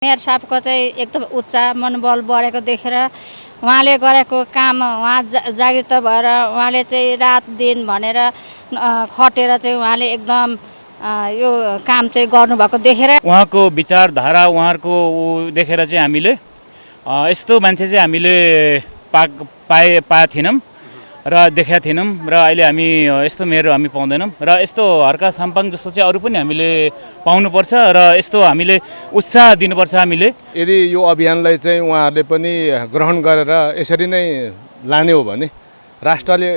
Mayor साहबको चाहिँ एकदम उच्च मनोबल बढेको देखेर उहाँले गरेको काम उहाँ जागृत भएर उहाँले चाहिँ रात दिन भनेर खटेर चाहिँ उहाँले एकदम यो काम चाहिँ गर्नुभएको देखेर उहाँको विचारधारा उहाँहरूको देखेर चाहिँ हामीले यस्तो मान्छे चाहिँ हामीले पाएको थिएनौँ र देखेका थिएनौँ र अहिले हामी यस्तो मेयर हामी पाउँदैनौँ र यस्तो हर्का साम्पाङ जस्तो चाहिँ अरू पनि हामीले पाउनुपर्छ र यस्तो हामीले उत्साह दिनुपर्छ। हामीले यदि यो अभियानलाई चाहिँ उहाँहरूले पनि ग्रहण गरेर यसरी नै लाने हो भने राष्ट्रले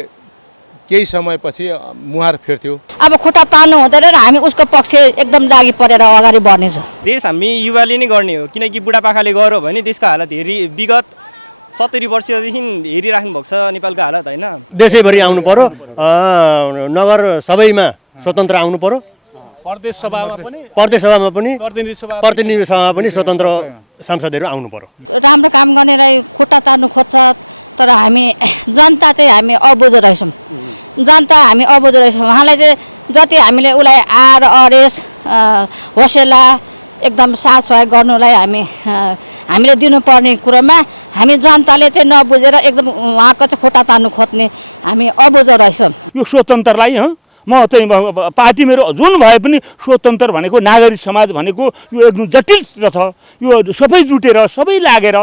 केही समयपछि मुहार फेर्थ्यो। अब खुट्टा तान्नु हुँदैन र हामी उसको पक्ष एकदम लागि परेर अगाडि बढ्नेछौँ। देश हामी युवाले नै गर्ने हो, किनकि बुढापाकाले गर्यो भने देशको हालत विगत 70 वर्षदेखि हेरिराख्नु भएको छ नेपालको हालत होइन। देशैभरि आउनु पर्यो, नगर सबैमा स्वतन्त्र आउनु पर्यो, प्रदेश सभामा पनि प्रतिनिधि सभामा पनि स्वतन्त्र सांसदहरू आउनु पर्यो। राम्रो काम गर्नेलाई खुट्टा तान्नु खोज्छ तर हामी जनता चाहिँ हामी अबुझ रहेछौँ। जनता हामी अबुझ रहेछौँ। उहाँलाई चाहिँ जति हामीले उसलाई आर अरेस होसेला एकदम साथ सहयोग गर्नुलाई हामीले दिनुपर्ने कुरोमा हामी जनताले चाहिँ नबुझेर एकदम उहाँको चाहिँ खुट्टा तान्नु खोज्ने हामी अबुझ रहेछौँ। यो स्वतन्त्रलाई म चाहिँ पार्टी मेरो जुन भए पनि स्वतन्त्र भनेको नागरिक समाज भनेको यो एकदम जटिल छ। यो सबै जुटेर सबै लागेर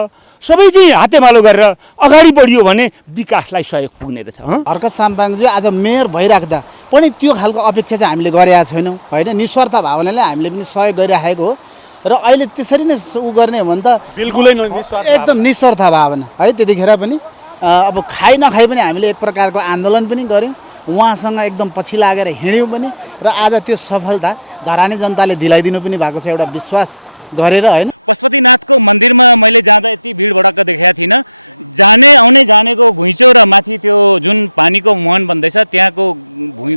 सबै चाहिँ हातेमालो गरेर अगाडि बढियो भने विकासलाई सहयोग पुग्ने रहेछ। हर्का साम्पाङजी आज मेयर भइराख्दा पनि त्यो खालको अपेक्षा चाहिँ हामीले गरेका छैनौँ होइन। निस्वार्थ भावनाले हामीले पनि सहयोग गरिराखेको हो र अहिले त्यसरी नै उ गर्ने हो भने त बिल्कुलै एकदम निस्वार्थ भावना है। त्यतिखेर पनि अब खाइ नखाइ पनि हामीले एक प्रकारको आन्दोलन पनि गऱ्यौँ, उहाँसँग एकदम पछि लागेर हिँड्यौँ पनि र आज त्यो सफलता धरानी जनताले दिलाइदिनु पनि भएको छ एउटा विश्वास गरेर होइन। पशुपतिनाथको मन्दिरमा मैले जाँदा यति भिड भडक्क देखेका थिइनँ। जाने आउने जानेको घुइँचो र माथि त्यो जुन पानीको मुहान बन्दैछ त्यहाँको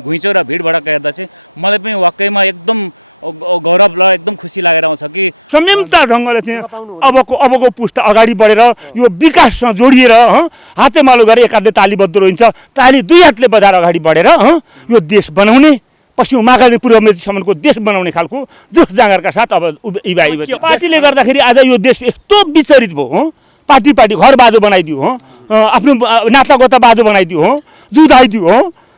घुइँचो र भिड भडक्क हेर्दा चाहिँ मलाई पनि वाकैमा एकदम गौरव र एकदम खुसी लागेर आउँछ कि संयमता ढङ्गले चाहिँ अबको पुस्ता अगाडि बढेर यो विकाससँग जोडिएर हातेमालो गरेर एकाले तालीबद्ध रहन्छ, ताली दुई हातले बजाएर अगाडि बढेर यो देश बनाउने पश्चिम महाकाली पूर्व मेचीसम्मको देश बनाउने खालको जोस जाँगरका साथ अब पार्टीले गर्दाखेरि आज यो देश यस्तो विचरित भयो। पार्टी घर बाजो बनाइदियो, आफ्नो नातागोता बाजो बनाइदियो, जुधाइदियो,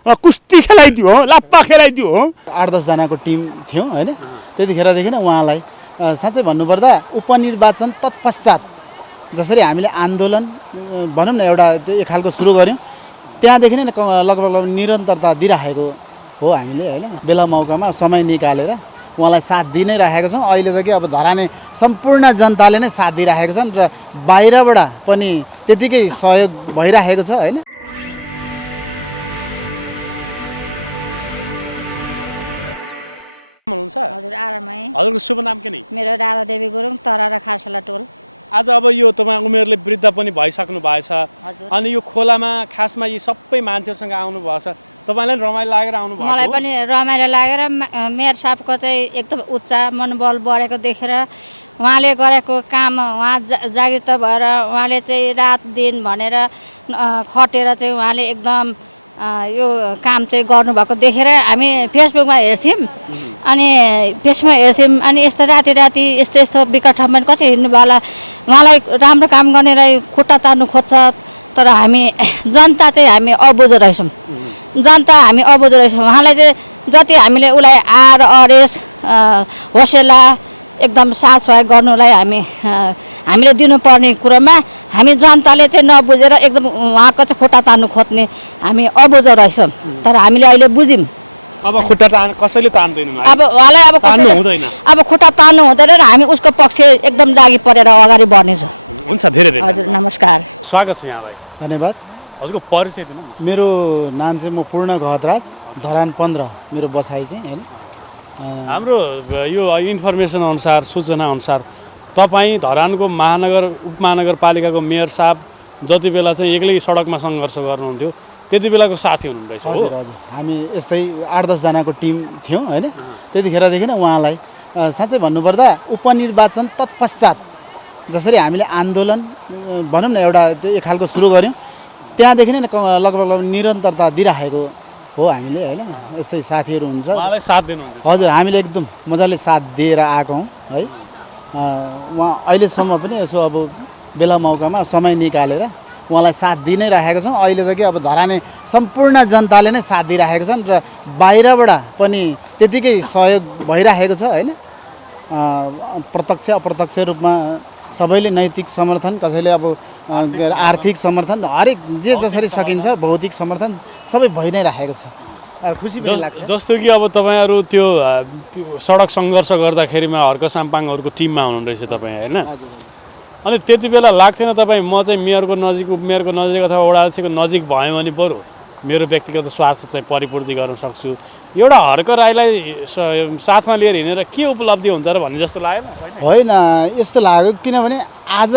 कुस्ती खेलाइदियो, लाप्पा खेलाइदियो। 8-10 जनाको टिम थियौँ होइन। त्यतिखेरदेखि नै उहाँलाई साँच्चै भन्नुपर्दा उपनिर्वाचन तत्पश्चात जसरी हामीले आन्दोलन भनौँ न एउटा त्यो एक खालको सुरु गऱ्यौँ, त्यहाँदेखि नै लगभग निरन्तरता दिइराखेको हो हामीले होइन। बेला मौकामा समय निकालेर उहाँलाई साथ दिइ नै राखेको छौँ। अहिले त कि अब धराने सम्पूर्ण जनताले नै साथ दिइराखेको छन् र बाहिरबाट पनि त्यतिकै सहयोग भइराखेको छ होइन। हजुर आरामै। हजुरको शुभ नाम के नै? मेरो राधा देवी गुरुङ, तरा र खारसला टोल। आज अब यो तपाईँ उमेरले वृद्ध पनि भइसक्नु भएछ अनि यो खोलामा खासमा यी सबै मान्छेहरूसँग आउनु भएछ, तपाईँलाई रमाइलो लागेर आउनु भयो? मलाई पनि रमाइलो लागेर मेयर साहबको चाहिँ एकदम उच्च मनोबल बढेको देखेर उहाँले गरेको काम उहाँ जागृत भएर उहाँले चाहिँ रात दिन भनेर खटेर चाहिँ उहाँले एकदम यो काम चाहिँ गर्नुभएको देखेर हामी फेसबुकमा हेर्थ्यौँ अनि यस्तो राति यस्तो विकट ठाउँमा कसरी हिँड्नुवाला उहाँलाई राम्रो काम गर्नेलाई खुट्टा तान्नु खोज्छ तर हामी जनता चाहिँ हामी अबुझ रहेछौँ। जनता हामी अबुझ रहेछौँ। उहाँलाई चाहिँ जति हामीले उसलाई आर अरेस होसेला एकदम साथ सहयोग गर्नुलाई हामीले दिनुपर्ने कुरोमा हामी जनताले चाहिँ नबुझेर एकदम उहाँको चाहिँ खुट्टा तान्नु खोज्ने हामी अबुझ रहेछौँ। तर हामीले अहिले बुझ्यौँ अब खुट्टा कसैले तान्दैन, अब उहाँलाई अब खुट्टा तान्नु हुँदैन र हामी उसको पक्ष एकदम लागि परेर अगाडि बढ्नेछौँ। हुन्छ, धेरै धेरै हजुर नमस्कार, स्वागत छ यहाँलाई। धन्यवाद। हजुरको परिचय दिनु। मेरो नाम चाहिँ म पूर्ण घतराज, धरान 15 मेरो बसाइ चाहिँ होइन। हाम्रो यो इन्फर्मेसन अनुसार सूचना अनुसार तपाईँ धरानको उपमहानगरपालिकाको मेयर साहब जति बेला चाहिँ एक्लै सडकमा सङ्घर्ष गर्नुहुन्थ्यो त्यति बेलाको साथी हुनुहुँदैछ? हजुर हजुर, हामी यस्तै 8-10 जनाको टिम थियौँ होइन। त्यतिखेरदेखि नै उहाँलाई साँच्चै भन्नुपर्दा उपनिर्वाचन तत्पश्चात जसरी हामीले आन्दोलन भनौँ न एउटा त्यो एक खालको सुरु गऱ्यौँ, त्यहाँदेखि नै लगभग निरन्तरता दिइराखेको हो हामीले होइन। यस्तै साथीहरू हुन्छ, साथ दिनुहुन्छ? हजुर, हामीले एकदम मजाले साथ दिएर आएको हौँ है। उहाँ अहिलेसम्म पनि यसो अब बेला मौकामा समय निकालेर उहाँलाई साथ दिइ नै राखेको छौँ। अहिले त के अब धराने सम्पूर्ण जनताले नै साथ दिइराखेको छन् र बाहिरबाट पनि त्यतिकै सहयोग भइराखेको छ होइन। प्रत्यक्ष अप्रत्यक्ष रूपमा सबैले नैतिक समर्थन, कसैले अब आर्थिक समर्थन, हरेक जे जसरी सकिन्छ भौतिक समर्थन सबै भइ नै राखेको छ। खुसी पनि लाग्छ। जस्तो कि अब तपाईँहरू त्यो सडक सङ्घर्ष गर्दाखेरिमा हर्क साम्पाङहरूको टिममा हुनुहुँदैछ तपाईँ होइन। अनि त्यति बेला लाग्थेन तपाईँ म चाहिँ मेयरको नजिक उपमेयरको नजिक अथवा वडा अध्यक्षको नजिक भयो भने बरु मेरो व्यक्तिगत स्वार्थ चाहिँ परिपूर्ति गर्न सक्छु, एउटा हर्क राईलाई साथमा लिएर हिँडेर के उपलब्धि हुन्छ र भन्ने जस्तो लागेन? होइन, यस्तो लाग्यो किनभने आज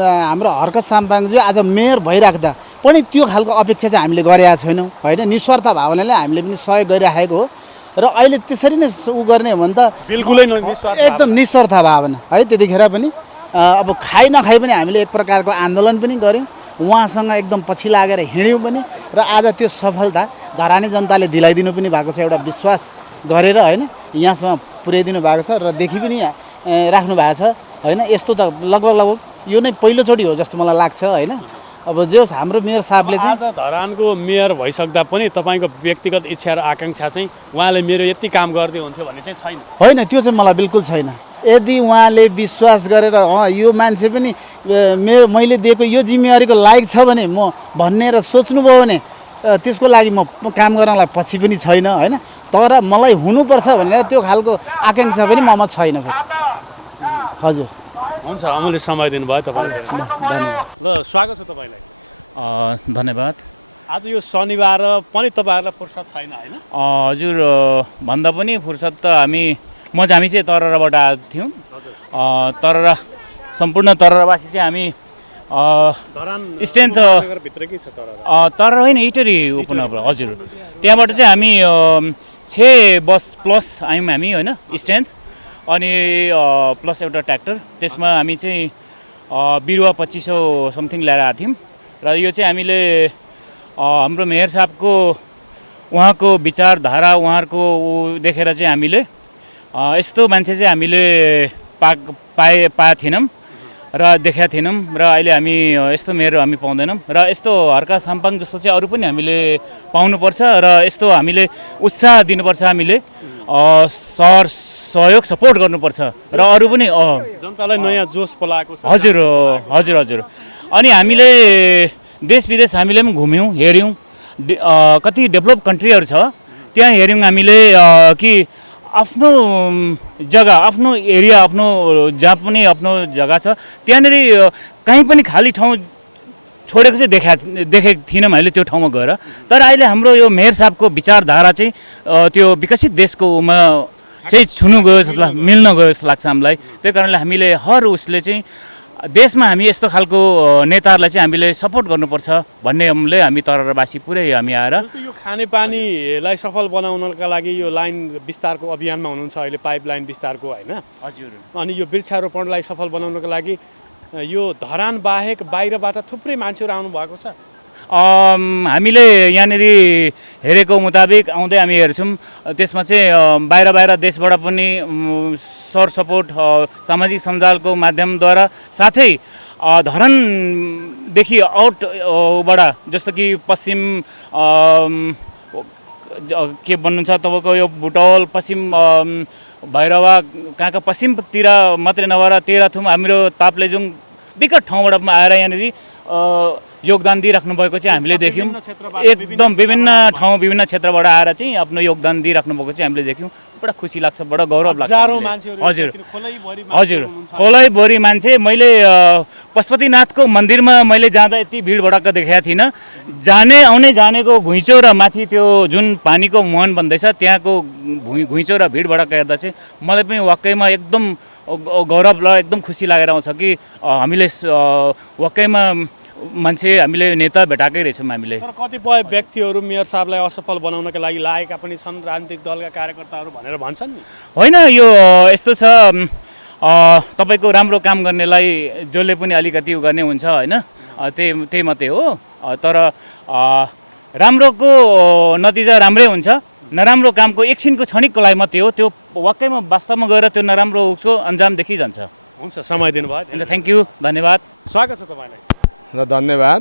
हाम्रो हर्क साम्पाङजी आज मेयर भइराख्दा पनि त्यो खालको अपेक्षा चाहिँ हामीले गरेका छैनौँ होइन। निस्वार्थ भावनाले हामीले पनि सहयोग गरिराखेको हो र अहिले त्यसरी नै उ गर्ने हो भने त बिल्कुलै निस्वार्थ एकदम निस्वार्थ भावना है। त्यतिखेर पनि अब खाइ नखाइ पनि हामीले एक प्रकारको आन्दोलन पनि गऱ्यौँ, उहाँसँग एकदम पछि लागेर हिँड्यौँ पनि र आज त्यो सफलता धरानी जनताले दिलाइदिनु पनि भएको छ। एउटा विश्वास गरेर होइन यहाँसम्म पुर्याइदिनु भएको छ र देखि पनि राख्नु भएको छ होइन। यस्तो त लगभग यो नै पहिलोचोटि हो जस्तो मलाई लाग्छ होइन। अब जो हाम्रो मेयर साहबले चाहिँ आज धरानको मेयर भइसक्दा पनि तपाईँको व्यक्तिगत इच्छा र आकाङ्क्षा चाहिँ उहाँले मेरो यति काम गर्दै हुन्थ्यो भन्ने चाहिँ छैन? होइन, त्यो चाहिँ मलाई बिल्कुल छैन। यदि उहाँले विश्वास गरेर यो मान्छे पनि मैले दिएको यो जिम्मेवारीको लायक छ भने म भन्ने र सोच्नुभयो भने त्यसको लागि म काम गर्नलाई पछि पनि छैन होइन। तर मलाई हुनुपर्छ भनेर त्यो खालको आकाङ्क्षा पनि ममा छैन। हजुर हुन्छ, अमूल्य समय दिनुभयो तपाईँले, धन्यवाद। ल स्वागत छ तपाईँलाई। धन्यवाद। आज यो शनिबार पनि तपाईँहरूलाई फुर्सद छैन होइन? हजुर, भन्दा पनि फुर्सद त हामी चाहिँ तरराबाट आएको थियौँ। तररा सम्पूर्ण तररावासी चाहिँ हामी स्ट्रेन्थ तररा होइन इटरी उपनगर हजुर, त्यहाँबाट चाहिँ हामी 6 बस प्लस आयौँ हामी होइन स्ट्रेन्थ, अनि प्लस एउटा ट्र्याक्टर, त्यसमा हामी चाहिँ बिरुवा 2500 समथिङ ल्याएर आएको थियौँ। र यो चाहिँ हामीले हाम्रो मेयर साहबको उहाँको विचारधारा उहाँहरूको देखेर चाहिँ हामीले यस्तो मान्छे चाहिँ हामीले पाएको थिएनौँ र देखेका थिएनौँ र अहिले हामी यस्तो मेयर हामी पाउँदैनौँ र यस्तो हर्का साम्पाङ जस्तो चाहिँ अरू पनि हामीले पाउनुपर्छ र यस्तो हामीले उत्साह दिनुपर्छ, हामीले सहयोग सपोर्ट गर्नुपर्छ र अरू पनि जनतालाई नयाँ जोस पलाएको छ। हजुर हजुर हजुर। अनि हामीले देश विदेश हामीले पनि घुम्यौँ, हेऱ्यौँ, कति डेभलप कन्ट्रीहरू छ त्यहाँ हेऱ्यौँ हामीले कि आफ्नो जग्गा, आफ्नो एरिया, आफ्नो जहाँ पनि आफ्नो जग्गा छ त्यहाँनिर कहीँ पनि खाली ठाउँ छोडेको चाहिँ देखेको थिइनँ मैले त्यो ठाउँमा गएर। तर अहिले हाम्रो यो मेयर साहबको विचारधारा चाहिँ त्यो विकसित देशकोमा चाहिँ छुनु गयो जस्तो मिल्न गयो जस्तो लाग्छ हामीलाई। त्यही कारणले हामीले हर उसले चाहिँ देशमा हामी यस्तो खालको नेताहरूलाई चाहिँ हामीले सपोर्ट गर्नुपर्छ भन्ने हामी तररावासी पुरै हामी आएर जस्तो यो खानेपानीलाई सफल बनाउनका लागि यो लाइन विस्तारको अभियानमा हुनुहुन्छ अहिले, पाइप लाइन विस्तारको होइन? हजुर। अनि यो वृक्षारोपणलाई सफल बनाउनको लागि यो धरान बाहेक बाहिरबाट थुप्रै मान्छेहरू आउनु भएको छ? हामीले यहाँनिर हेरेको मुताबिक आउँदै हामी हेर्छौँ, त्यसमा चाहिँ बाहिर देशबाट पनि सर सपोर्ट सामाजिक सञ्जालको माध्यमद्वारा, साथै धरानदेखि आउटबाट जस्तो कि पश्चिम के भन्नुहुन्छ तपाईँको यो बुटौल पश्चिम भैरवा कहाँ पश्चिमतिर मात्रै नभएर तेह्रथुम हाम्रो ताप्लेजुङ विकट ठाउँबाट आएर यहाँनिर योगदान दिइराख्नु भएको चाहिँ हामीले देख्यौँ। एकदम विभिन्न ठाउँ विभिन्न क्षेत्रबाट आएर चाहिँ आफ्नो योगदान दिइराख्नु भएको चाहिँ हामीले देख्यौँ। बडा खुसी लाग्छ, बडा गौरव लाग्छ। हजुर हजुर, खोलैभरि मान्छे। मैले पशुपतिनाथको मन्दिरमा मैले जाँदा यति भिड भडक्क देखेका थिइनँ। जानेको घुइँचो र माथि त्यो जुन पानीको मुहान भन्दैछ त्यहाँको घुइँचो र भिड भडक्क हेर्दा चाहिँ मलाई पनि वाकैमा एकदम गौरव र एकदम खुसी लागेर आउँछ कि हामीले वाकैमा मान्छे हामीले नेता भेटाएकै रहेछौँ हामीले। तर कतिपय व्यक्तिहरू मेयर साहबलाई असफल बनाउनका लागि लागेका पनि छन्, राजनीतिक दलका कार्यकर्ताहरू भनेर भन्छन् नि? होइन, यो यस्तो छ, तपाईँको राम्रो काम गर्नेलाई जसले पनि अलिकति उ गर्ने हुन्छ होइन, त्यही मात्रै हो। तर राम्रोको नतिजा राम्रै हुन्छ, नराम्रो कामको एकछिनको क्षणिकको लागि मात्रै हो, त्यो वाकैमा वास्तवमा गएर त्यो नराम्रो उसको अन्जाम देखिजान्छ। हुन्छ समय दिनुभयो हुन्छ थ्याङ्क यू धन्यवाद स्वागत छ तपाईँलाई र धन्यवाद।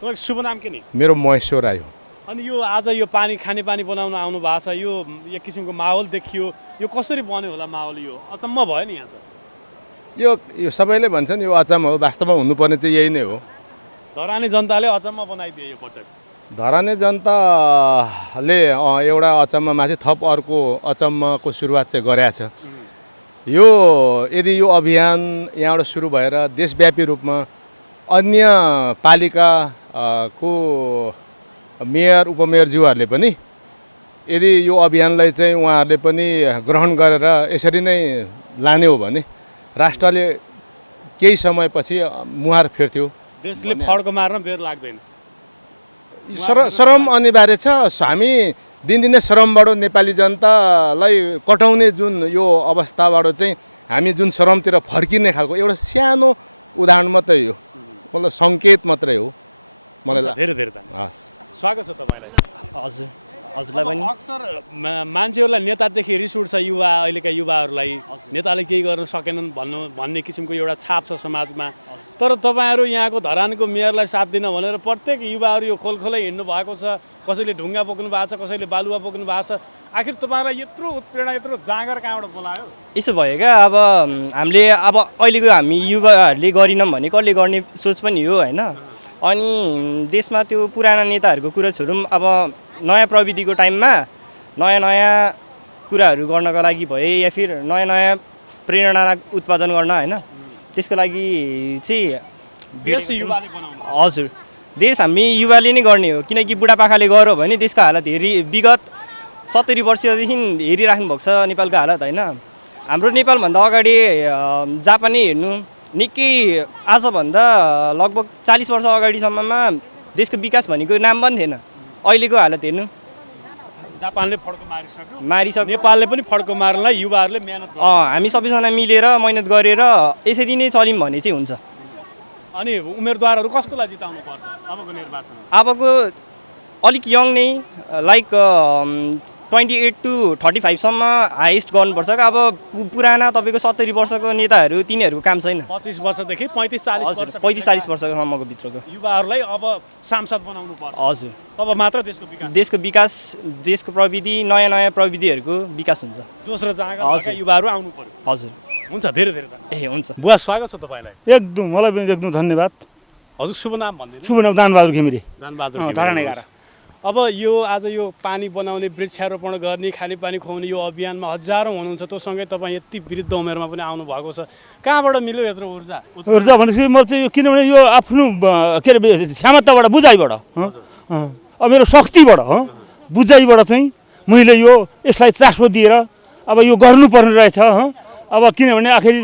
तपाईँको शुभ नाम के नि मेरो महेश्वर राई हो। अनि यो आज यो खानेपानी बनाउन आउनु भएको छ यो एक किसिमको माहौल देखियो यो कसरी बन्यो होला माहौल यो अचम्म भयो नि यहाँ त यो सबैले भन्छन् यो अचम्म हो, वास्तवमा हुनुपर्ने चाहिँ यही नै हो। धरानी जनताले अचम्म बनाइदिए यो पटक धराने जनताले एउटा अचम्ममाथि थप अर्को अचम्मको सुरुवात चाहिँ गरेको छ। यो यदि यो अभियान यहाँबाट सुरु भएर देशव्यापी रूपमा अन्य पालिकाको मेयर उपमेयरज्यूहरूले पनि यदि यो अभियानलाई चाहिँ उहाँहरूले पनि ग्रहण गरेर यसरी नै लाने हो भने राष्ट्रले केही समयपछि मुहार फेर्थ्यो। देशले फड्को मार्न बेर लाग्दैन। श्रम अनिवार्य छ। हामी दिनदिनै श्रमबाट नेपाली जनतालाई कटाउने जुन यो अवस्थाबाट चाहिँ हामी जुन श्रमतिर फर्किने खालको एउटा सानो उदाहरण मात्रै हो, मतलब सङ्केत मात्रै हो। मलाई धेरै धेरै धन्यवाद। हस्, स्वागत छ तपाईँ। हजुर हजुरलाई पनि अक्सर मान्छेहरूलाई नेतादेखि रिस उठ्छ युवा अहिलेका युवाहरूलाई नेताले केही गर्न सकेनन् भन्ने किसिमको एउटा छाप छ समाजमा। तर तपाईँहरू यहाँको धरानको मेयरलाई साथ दिन भनेर प्रत्येक युवाहरू यो खोलखोलै हिँड्नु भएको छ। कसैले ढुङ्गा बोक्नु भएको छ, कसैले बालुवा बोक्नु भएको छ। आखिर तपाईँलाई यत्रो उत्प्रेरणा यत्रो जाँगर कहाँबाट बोलायो? यसो भयो क्या, अब हामीले अब अहिलेको हामी युवाहरूले गरेनौँ भने कसले गर्ने सोच पनि हो होइन। अनि देशमा त्यो पुराना नेताहरूको कुरा छोडौँ, अब नयाँ प्रविधिको टाइममा नयाँ नयाँ कुराहरू गर्नको लागि भए या फिर नयाँ नयाँ प्रेरणा उत्पादन गर्न होइन, त्यसको लागि चाहिँ देश युवाले बनाउनु। हजुर, देश हामी युवाले नै गर्ने हो। किनकि बुढापाकाले गर्यो भने देशको हालत विगत 70 वर्षदेखि हेरिराख्नु भएको छ नेपालको हालत होइन। हाम्रो नेपालभन्दा अगाडि जापानी हेर्नु निकै आजभन्दा लगभग 40 वर्ष अगाडिसम्ममा देशको विकास भनेको नाम पनि थिएन। अहिलेको हालत हेर्नु, जापानले फड्को मारिसक्यो, नेपालले पनि फड्को मार्नलाई युवाहरूले मेहनत गर्छ। हामी सबैजना मिलेर मेहनत गरेर यसरी नै चल्यौँ भने चाहिँ हुन्छ। अनि उम्मेदवारहरू कस्तोलाई जिताउनु पर्छ अबको निर्वाचनमा? अबको अलिक यङ नै लाइक 28 to 35 सम्म हाइएस्ट गर्नुपर्छ। अब पुराना तपाईँको 70 वर्षको नेताहरू तिनीहरूको काम छैन। 25 वर्षदेखि 35-40 वर्ष 35-40 वर्षसम्मको भित्रको युवाहरूलाई अब सांसद बनाउनु पर्छ। हजुर, तब मात्र देशको विकास देशको प्रविधि नयाँ नयाँ प्रविधिहरूको विकास हुन्छ। जोस र जाँगर भएका युवाहरू आउनु पर्यो। हजुर हुन्छ, धेरै धेरै धन्यवाद। ए हुन्छ, बुवा स्वागत छ तपाईँलाई। एकदम मलाई पनि एकदम धन्यवाद। हजुर शुभ नाम भनिदिनु। शुभ नाम दानबहादुर घिमिरे, दानबहादुर धरान 11। अब यो आज यो पानी बनाउने वृक्षारोपण गर्ने खानेपानी खुवाउने यो अभियानमा हजारौँ हुनुहुन्छ। त्योसँगै तपाईँ यति वृद्ध उमेरमा पनि आउनु भएको छ। कहाँबाट मिल्यो यत्रो ऊर्जा? ऊर्जा भनेपछि म चाहिँ किनभने यो आफ्नो के अरे क्षमताबाट बुझाइबाट अब मेरो शक्तिबाट बुझाइबाट चाहिँ मैले यो यसलाई चासो दिएर अब यो गर्नुपर्ने रहेछ। अब किनभने आखिर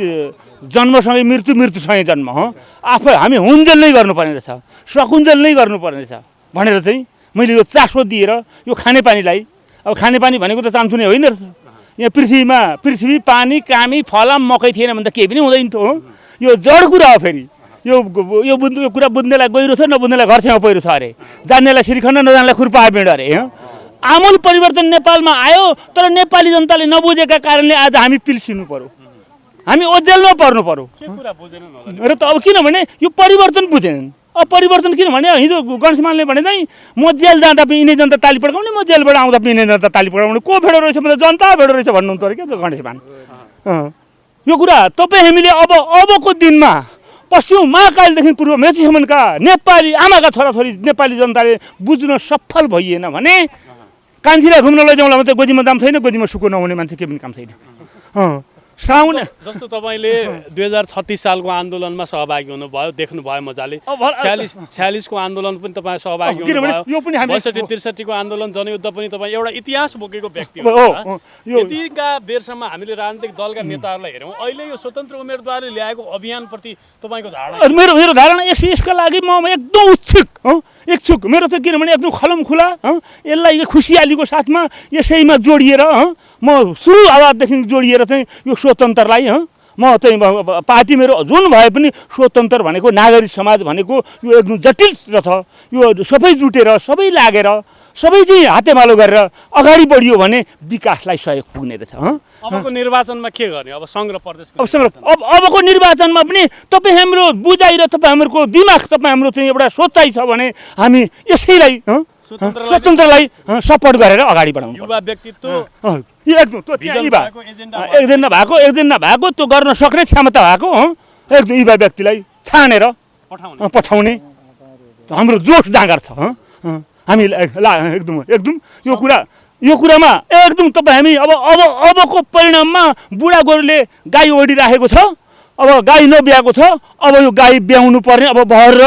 जन्मसँगै मृत्यु, मृत्युसँगै जन्म आफै हामी हुन्जेल नै गर्नुपर्ने रहेछ, सकुन्जेल नै गर्नुपर्ने रहेछ भनेर चाहिँ मैले यो चासो दिएर यो खानेपानीलाई, अब खानेपानी भनेको त चाम्चुने होइन रहेछ। यहाँ पृथ्वी पानी कामी फलाम मकै थिएन भने त केही पनि हुँदैन थियो। यो जड कुरा हो। फेरि यो कुरा बुझ्नेलाई गहिरो छ, नबुझ्नेलाई घर छेउमा पहिरो छ अरे, जान्नेलाई श्रीखण्ड नजान्नेलाई खुर्पा बिँड अरे। आमूल परिवर्तन नेपालमा आयो, तर नेपाली जनताले नबुझेका कारणले आज हामी पिल्सिनु पर्यो, हामी ओझेलमा पर्नु पर्यो। र त अब किनभने यो परिवर्तन बुझेनन्। अब परिवर्तन किनभने हिजो गणेशमानले भने चाहिँ म जेल जाँदा पनि यिनै जनता ताली पड्काउने, म जेलबाट आउँदा पनि यिनै जनता ताली पड्काउने, को भेडो रहेछ मतलब जनता भेडो रहेछ भन्नुहुन्थ्यो अरे क्या त्यो गणेशमान। यो कुरा तपाईँ हामीले अबको दिनमा पश्चिम महाकालदेखि पूर्व मेचीसम्मका नेपाली आमाका छोराछोरी नेपाली जनताले बुझ्न सफल भइएन भने कान्छीलाई घुम्न लैजाउँला मात्रै गोजीमा दाम छैन, गोजीमा सुको नहुने मान्छे केही पनि काम छैन। साउन जस्तो तपाईँले 2036 सालको आन्दोलनमा सहभागी हुनुभयो, देख्नुभयो मजाले। 46 को आन्दोलन पनि तपाईँ सहभागी हुनुभयो, 62-63 को आन्दोलन जनयुद्ध पनि तपाईँ एउटा इतिहास बोकेको व्यक्ति हो। यतिका बेरसम्म हामीले राजनीतिक दलका नेताहरूलाई हेऱ्यौँ, अहिले यो स्वतन्त्र उम्मेदवारले ल्याएको अभियानप्रति तपाईँको धारणा? मेरो धारणा यसका लागि म एकदम इच्छुक मेरो चाहिँ किनभने एकदम खलम खुला यसलाई खुसियालीको साथमा यसैमा जोडिएर म सुरु आवाजदेखि जोडिएर चाहिँ यो स्वतन्त्रलाई म चाहिँ पार्टी मेरो जुन भए पनि स्वतन्त्र भनेको नागरिक समाज भनेको यो एकदम जटिल छ। यो सबै जुटेर सबै लागेर सबै चाहिँ हातेमालो गरेर अगाडि बढियो भने विकासलाई सहयोग पुग्ने रहेछ। अबको निर्वाचनमा के गर्ने अब सङ्घ र प्रदेशको अबको निर्वाचनमा पनि तपाईँ हाम्रो बुझाइ र तपाईँ हाम्रो दिमाग तपाईँ हाम्रो चाहिँ एउटा सोचाइ छ भने हामी यसैलाई स्वतन्त्रलाई सपोर्ट गरेर अगाडि बढाउनु। युवा व्यक्तित्व एकदम त्यो एक दिन नभएको त्यो गर्न सक्ने क्षमता भएको एकदम युवा व्यक्तिलाई छानेर पठाउने हाम्रो जोस जाँगर छ। हामी एकदम यो कुरामा एकदम तपाईँ हामी अबको परिणाममा बुढागोरुले गाई ओढिराखेको छ, अब गाई नब्याएको छ, अब यो गाई ब्याउनु पर्ने अब भर र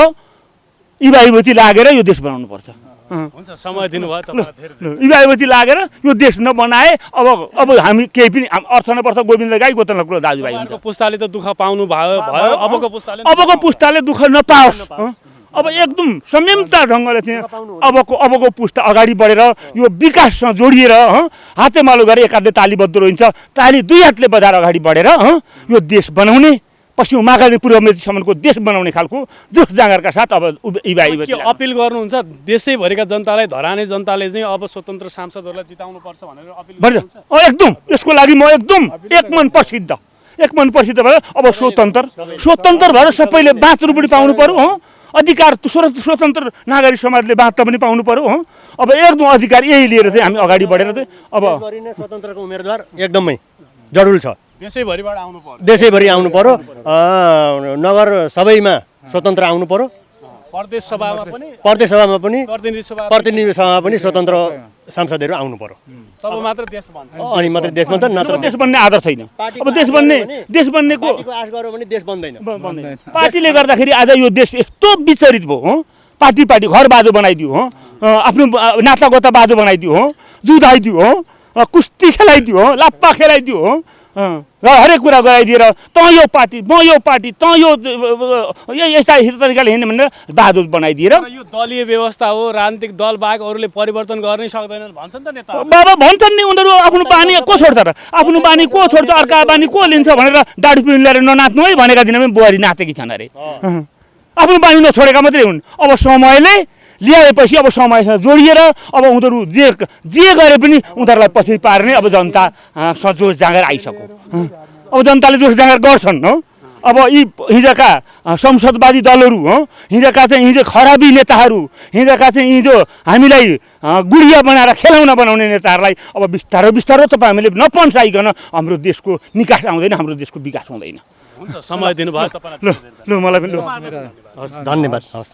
युवा युवती लागेर यो देश बनाउनु पर्छ। हुन्छ, समय दिनुभयो तपाईँलाई धेरै। युवा युवती लागेर यो देश नबनाए अब हामी केही पनि अर्थ नपर्छ। गोविन्द गाई गोतन कुरो दाजुभाइ हुन्छ। पुस्ताले त दुःख पाउनु भयो, अबको पुस्ताले दुःख नपाओस्। अब एकदम संयमता ढङ्गले चाहिँ अबको पुस्ता अगाडि बढेर यो विकाससँग जोडिएर हातेमालो गरेर एकाधले तालीबद्ध रहन्छ। ताली दुई हातले बजाएर अगाडि बढेर यो देश बनाउने, पश्चिम महाकाली पूर्व मेचीसम्मको देश बनाउने खालको जोस जाँगरका साथ अब युवा युवती के अपिल गर्नुहुन्छ देशैभरिका जनतालाई, धराने जनताले चाहिँ अब स्वतन्त्र सांसदहरूलाई जिताउनु पर्छ भनेर अपिल गर्नुहुन्छ? एकदम यसको लागि म एकदम एक मन प्रसिद्ध भएर अब स्वतन्त्र भएर सबैले बाँच्नु पनि पाउनु पर्यो। अधिकार स्वतन्त्र नागरिक समाजले बाँच्न पनि पाउनु पर्यो। अब एकदम अधिकार यही लिएर चाहिँ हामी अगाडि बढेर चाहिँ अब स्वतन्त्रको उम्मेदवार एकदमै जरुरी छ। देशैभरिबाट आउनु पर्यो। देशैभरि आउनु पर्यो। नगर सबैमा स्वतन्त्र आउनु पर्यो। प्रदेश सभामा पनि प्रतिनिधि सभामा पनि स्वतन्त्र सांसदहरू आउनु पर्यो। तब मात्र देश बन्छ। अनि मात्रै देश बन्छ, नत्र देश बन्ने आदर छैन। अब देश बन्नेको आश गर्यो भने देश बन्दैन। पार्टीले गर्दाखेरि आज यो देश यस्तो विचलित भयो। पार्टी घर बाजो बनाइदियो, आफ्नो नातागोता बाजो बनाइदियो, जुधाइदियो, कुस्ती खेलाइदियो, लाप्पा खेलाइदियो र हरेक कुरा गराइदिएर त यो पार्टी म यो पार्टी त यो यस्ता तरिकाले हिँड्ने भनेर बाजो बनाइदिएर यो दलीय व्यवस्था हो, राजनीतिक दल बाहेक अरूले परिवर्तन गर्नै सक्दैनन् भन्छन् त नेता। बाबा भन्छन् नि उनीहरू आफ्नो बानी को छोड्छ र आफ्नो बानी को छोड्छ, अर्का बानी को लिन्छ भनेर दाढी पिँढी ल्याएर ननाच्नु है भनेका दिनमा पनि बुहारी नाचेकी छन् अरे। आफ्नो बानी नछोडेका मात्रै हुन्। अब समयले ल्याएपछि अब समयसँग जोडिएर अब उनीहरू जे गरे पनि उनीहरूलाई पछि पार्ने अब जनता जोस जाँगर आइसक्यो। अब जनताले जोस जाँगर गर्छन्। अब यी हिजोका संसदवादी दलहरू, हिजोका चाहिँ हिजो खराबी नेताहरू, हिजोका चाहिँ हिजो हामीलाई गुडिया बनाएर खेलाउन बनाउने नेताहरूलाई अब बिस्तारो तपाईँ हामीले नपन्साइकन हाम्रो देशको निकास आउँदैन, हाम्रो देशको विकास हुँदैन। हुन्छ, समय दिनुभयो तपाईँलाई। ल मलाई पनि धन्यवाद। हस्।